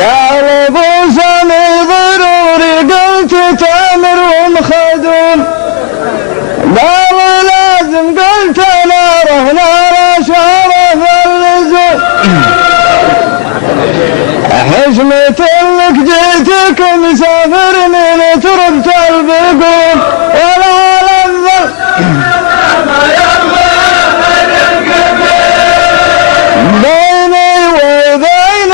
قال ابو سامي ضروري قلت تامر ومخدوم قال لازم قلت ناره نار شرف اللزوم حشمة لك جيتك مسافر من تربت البقوم ولا لذل بيني وبين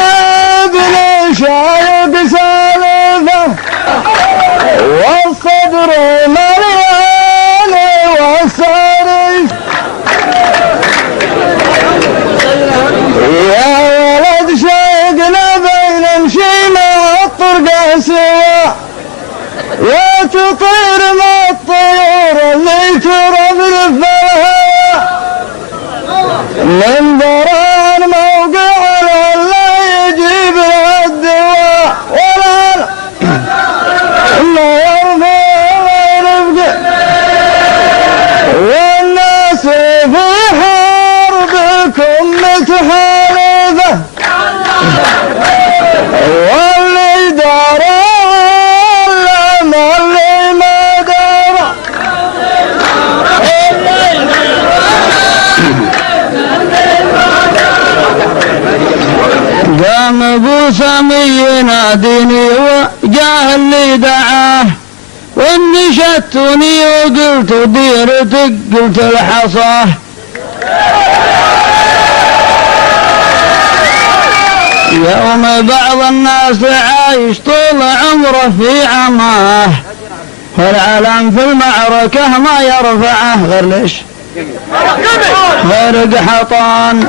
ابن شايق سالفه والصدر مليان والصريف يا ولد شايقنا بين نمشي مع الطرقه سوا يا تطير مع الطيور اللي ترفرف بالهوا من دران موقع ولا يجيب لها الدواء ولا ما يرضى ويرفق والناس في حربكم متحالفه واللي دار ولا اللي ما دار قام ابو سامي يناديني وجاه اللي دعاه واني شتوني وقلت ديرتك قلت الحصاه يوم بعض الناس عايش طول عمره في عماه والعلم في المعركة ما يرفعه غير ليش غير قحطان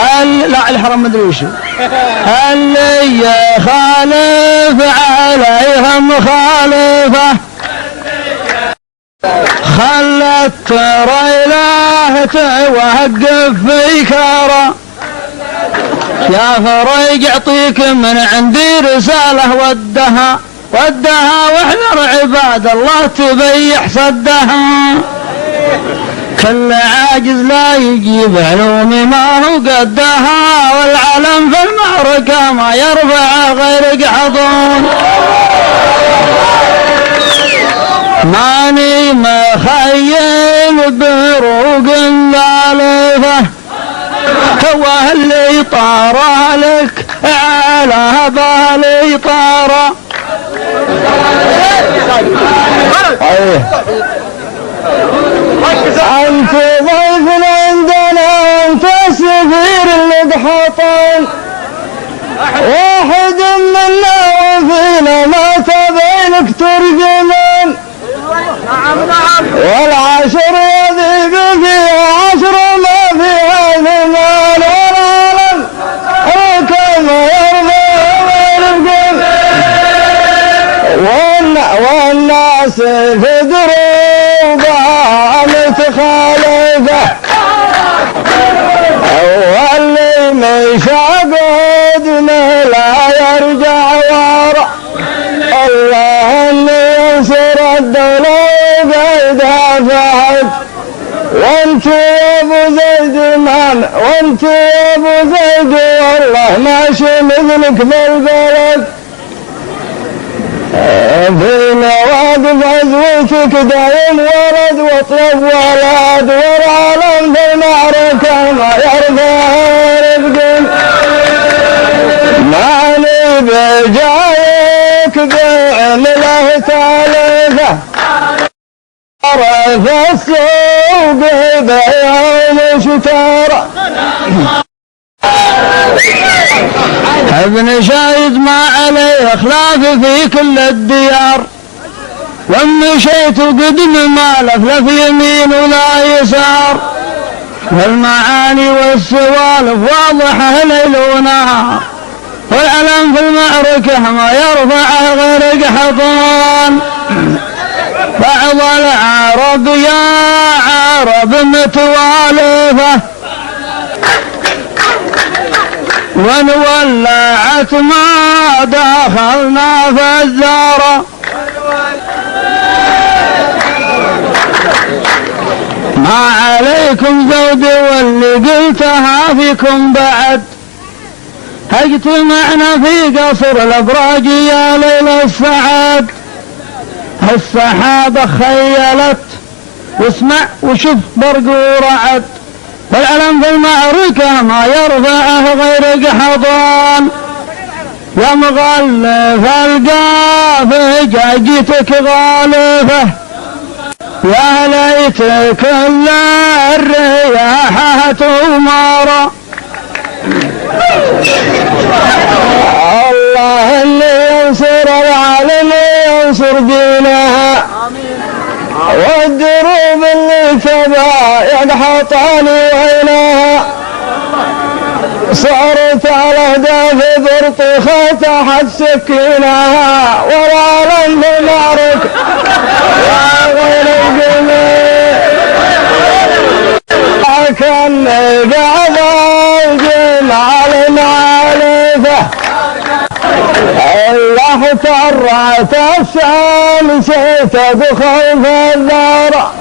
هل لا الحرم مدري وش هل يخالف عليهم مخالفه خلت ريله توقف في كاره يا فريق اعطيك من عندي رساله ودها واحذر عباد الله تبيح صدها كل عاجز لا يجيب علومي ما هو قدها والعلم في المعركة ما يرفع غير قحطون ماني مخيل بروق ذالفة هو اللي طاره لك على بالي طاره أنت ضيف عندنا أنت سفير القحطان واحد منا وفينا ما تبينك ترجمان والعشر يذيب فيها عشر ما فيها ثمان والعالم كما يرضى ويرقم والناس في دروبها متخالفة واللي مشى قدمه لا يرجع ورا الله اللي ينصر الدولة بيدها فهد وانت يا ابو زيد وانت يا ابو زيد والله ماشي مثلك بالبلد في مواقف عزوتك دايم ورد واطلب ولد والعالم في المعركة ما يرضى رفق ماني بجايك بعمله تالفه عرف السوق بيوم شتارة ابن شايد ما عليه خلاف في كل الديار ومشيت قدم ما لف يمين ولا يسار والمعاني والسوالف واضحة ليل ونهار والعلم في المعركة ما يرفعه غير قحطان بعض العرب يا عرب متوالفة ونولعت ما دخلنا في ما عليكم زود واللي قلتها فيكم بعد. اجتمعنا في قصر الابراج يا ليل السعاد. السحابة خيلت واسمع وشوف برق ورعد. والعلم في المعركة ما يرفعه غير قحطان. يا مغلف القافة جاجتك غالفة. يا ليت كل الرياح تمارا. الله اللي ينصر العالم ينصر دينها. والدروب اللي تبع يقحطاني وينها. صارت الاهداف برطخة تحت سكينها. والعالم بمعرك يا غير الجميع كان قاعد الجمال المعرفة. الله ترعت الشمس تدخل في الذرة.